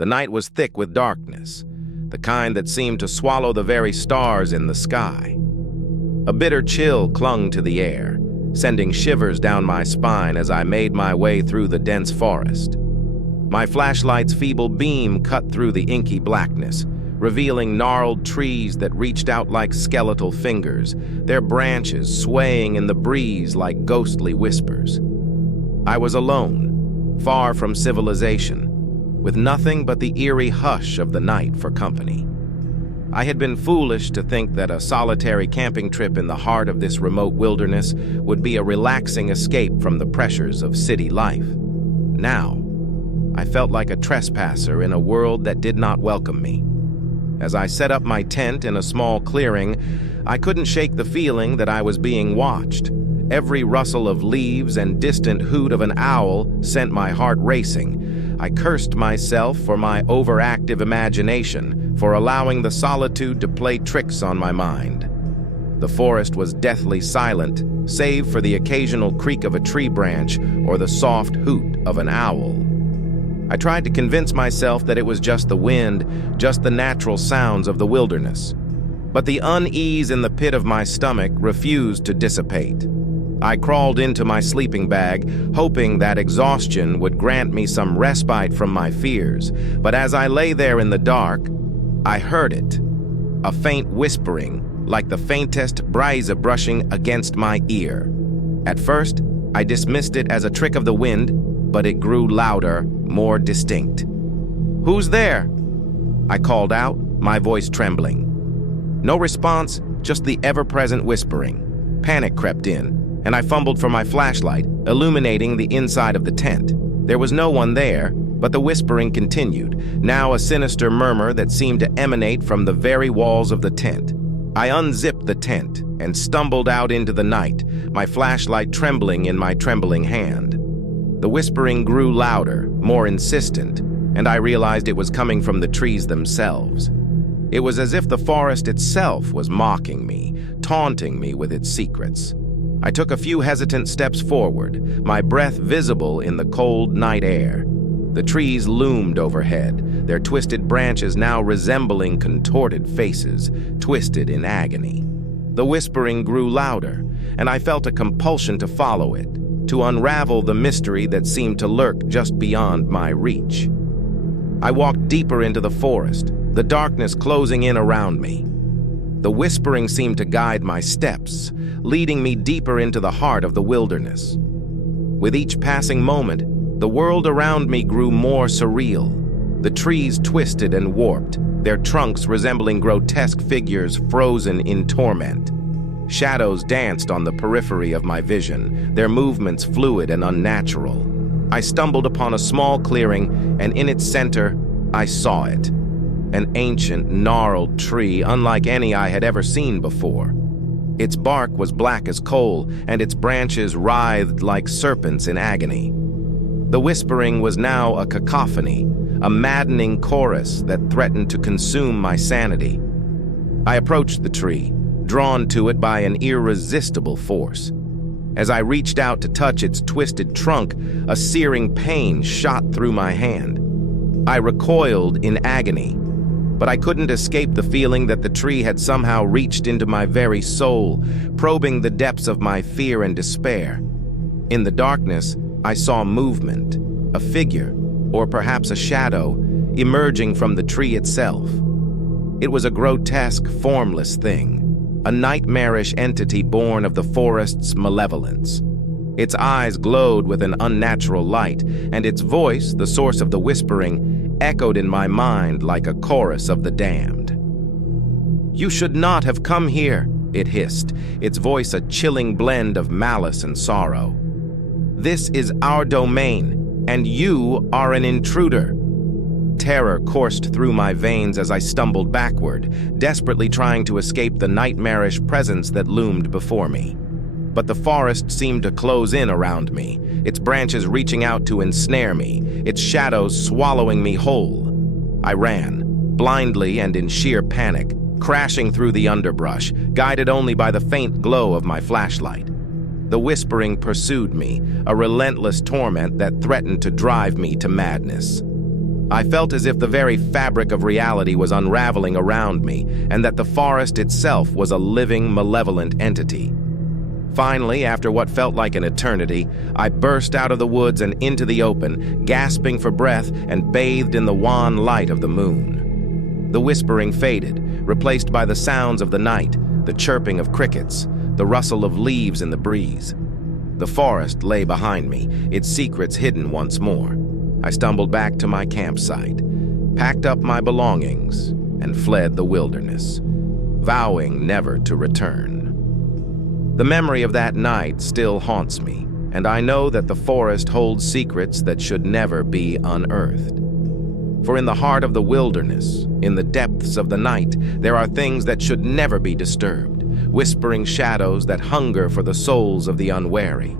The night was thick with darkness, the kind that seemed to swallow the very stars in the sky. A bitter chill clung to the air, sending shivers down my spine as I made my way through the dense forest. My flashlight's feeble beam cut through the inky blackness, revealing gnarled trees that reached out like skeletal fingers, their branches swaying in the breeze like ghostly whispers. I was alone, far from civilization, with nothing but the eerie hush of the night for company. I had been foolish to think that a solitary camping trip in the heart of this remote wilderness would be a relaxing escape from the pressures of city life. Now, I felt like a trespasser in a world that did not welcome me. As I set up my tent in a small clearing, I couldn't shake the feeling that I was being watched. Every rustle of leaves and distant hoot of an owl sent my heart racing. I cursed myself for my overactive imagination, for allowing the solitude to play tricks on my mind. The forest was deathly silent, save for the occasional creak of a tree branch or the soft hoot of an owl. I tried to convince myself that it was just the wind, just the natural sounds of the wilderness. But the unease in the pit of my stomach refused to dissipate. I crawled into my sleeping bag, hoping that exhaustion would grant me some respite from my fears. But as I lay there in the dark, I heard it, a faint whispering, like the faintest breeze brushing against my ear. At first, I dismissed it as a trick of the wind, but it grew louder, more distinct. "Who's there?" I called out, my voice trembling. No response, just the ever-present whispering. Panic crept in, and I fumbled for my flashlight, illuminating the inside of the tent. There was no one there, but the whispering continued, now a sinister murmur that seemed to emanate from the very walls of the tent. I unzipped the tent and stumbled out into the night, my flashlight trembling in my trembling hand. The whispering grew louder, more insistent, and I realized it was coming from the trees themselves. It was as if the forest itself was mocking me, taunting me with its secrets. I took a few hesitant steps forward, my breath visible in the cold night air. The trees loomed overhead, their twisted branches now resembling contorted faces, twisted in agony. The whispering grew louder, and I felt a compulsion to follow it, to unravel the mystery that seemed to lurk just beyond my reach. I walked deeper into the forest, the darkness closing in around me. The whispering seemed to guide my steps, leading me deeper into the heart of the wilderness. With each passing moment, the world around me grew more surreal. The trees twisted and warped, their trunks resembling grotesque figures frozen in torment. Shadows danced on the periphery of my vision, their movements fluid and unnatural. I stumbled upon a small clearing, and in its center, I saw it. An ancient, gnarled tree unlike any I had ever seen before. Its bark was black as coal, and its branches writhed like serpents in agony. The whispering was now a cacophony, a maddening chorus that threatened to consume my sanity. I approached the tree, drawn to it by an irresistible force. As I reached out to touch its twisted trunk, a searing pain shot through my hand. I recoiled in agony, but I couldn't escape the feeling that the tree had somehow reached into my very soul, probing the depths of my fear and despair. In the darkness, I saw movement, a figure, or perhaps a shadow, emerging from the tree itself. It was a grotesque, formless thing, a nightmarish entity born of the forest's malevolence. Its eyes glowed with an unnatural light, and its voice, the source of the whispering, echoed in my mind like a chorus of the damned. "You should not have come here," it hissed, its voice a chilling blend of malice and sorrow. "This is our domain, and you are an intruder." Terror coursed through my veins as I stumbled backward, desperately trying to escape the nightmarish presence that loomed before me. But the forest seemed to close in around me, its branches reaching out to ensnare me, its shadows swallowing me whole. I ran, blindly and in sheer panic, crashing through the underbrush, guided only by the faint glow of my flashlight. The whispering pursued me, a relentless torment that threatened to drive me to madness. I felt as if the very fabric of reality was unraveling around me, and that the forest itself was a living, malevolent entity. Finally, after what felt like an eternity, I burst out of the woods and into the open, gasping for breath and bathed in the wan light of the moon. The whispering faded, replaced by the sounds of the night, the chirping of crickets, the rustle of leaves in the breeze. The forest lay behind me, its secrets hidden once more. I stumbled back to my campsite, packed up my belongings, and fled the wilderness, vowing never to return. The memory of that night still haunts me, and I know that the forest holds secrets that should never be unearthed. For in the heart of the wilderness, in the depths of the night, there are things that should never be disturbed, whispering shadows that hunger for the souls of the unwary.